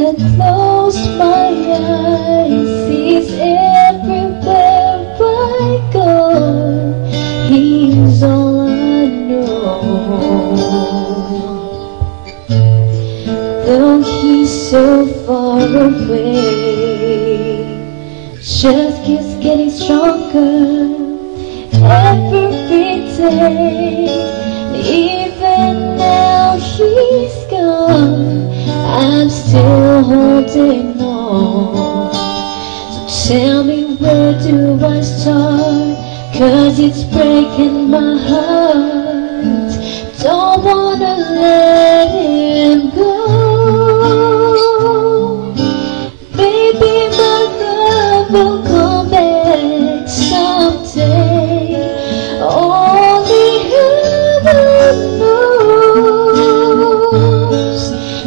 I close my eyes, He's everywhere I go. He's all I know. Though He's so far away, just keeps getting stronger every day. Even now He's gone, I'm still holding on. So tell me, where do I start? 'Cause it's breaking my heart. Don't wanna let Him go. Maybe my love will come back someday. Only heaven knows.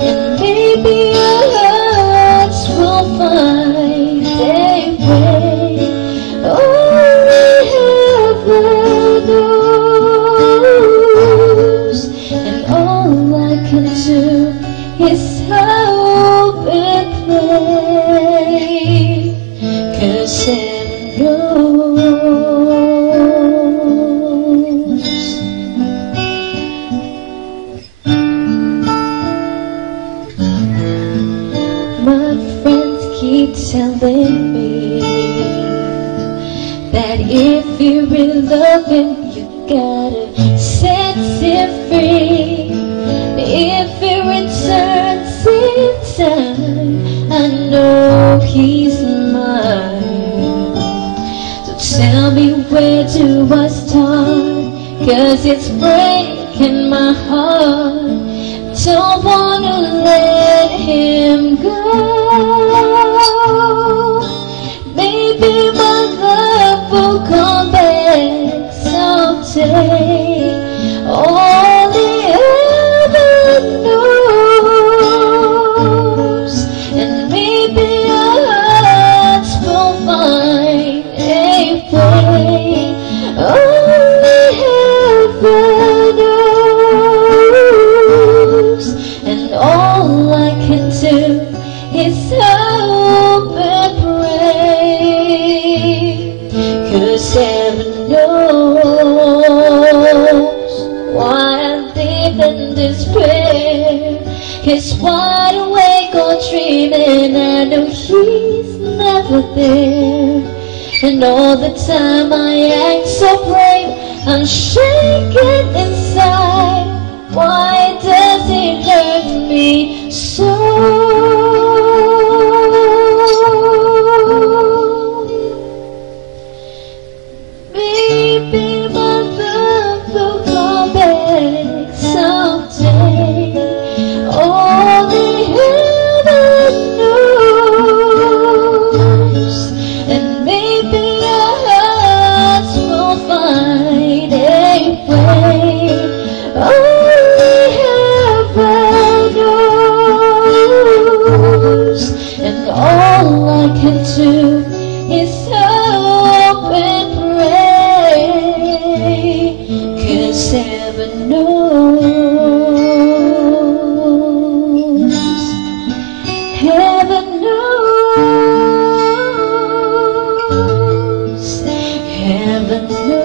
And maybe our hearts will find a way. Only heaven knows. And all I can do is hope and pray, 'cause heaven knows. My friends keep telling me that if you really love Him, you gotta set Him free. If He returns in time, I know He's mine. So tell me, where do I start? 'Cause it's breaking my heart. Don't wanna let Him go. Maybe my love will come back someday. Only heaven knows. And maybe our hearts will find a way. Only heaven knows. And all I can do is hope and pray, 'cause heaven knows why I live in despair. He's wide awake or dreaming, I know He's never there. And all the time I act so brave, I'm shaking inside. Why does it hurt me so? Maybe my love will come back someday. Only heaven knows. And maybe our hearts will find a way. Only heaven knows. And all I can do is hope and pray, 'cause heaven knows. Heaven knows. Heaven knows.